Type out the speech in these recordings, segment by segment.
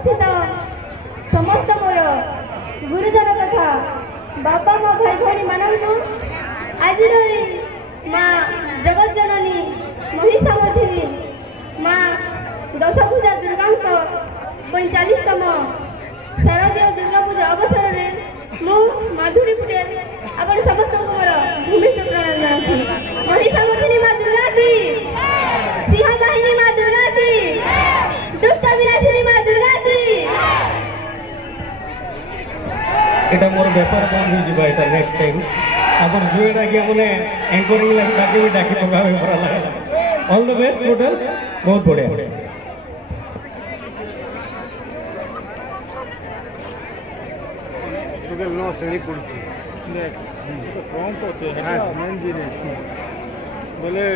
उपस्थित समस्त मोर गुरुजन तथा बापा माँ भाई भाई मानू आज माँ जगत जननी महिषामर्दिनी माँ दशभुजा दुर्गा 45तम शारदीय दुर्गा पूजा अवसर में मु माधुरी पटेल आपण समस्त मोर भूमिष्ठ प्रणाम जनाऊँ। महिषामर्दिनी माँ दुर्गा की, सिंह बाहिनी माँ दुर्गा की, दुष्ट विनाशिनी माँ दुर्गा की। এটা মোর ব্যাপার বন্ধ হয়ে যাবে এটা নেক্সট টাইম अपन जुए डाकी अपने एंकरिंग लग ताकि भी डाकी पकावे पड़ा लगा ऑल द बेस्ट टोटल बहुत बढ़िया तो नो सेड़ी पड़ती देख तो कौन तो है हां मेन जी ने बोले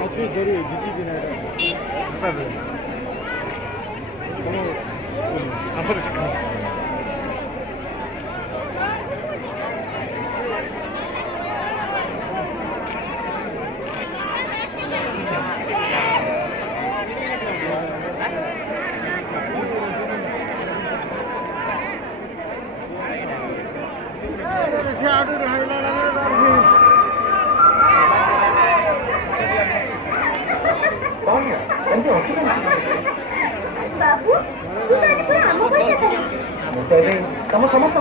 आज भी जरूर बीजी भी नहीं पता नहीं अपन इसका बाबू तू आम पैसा तम समस्त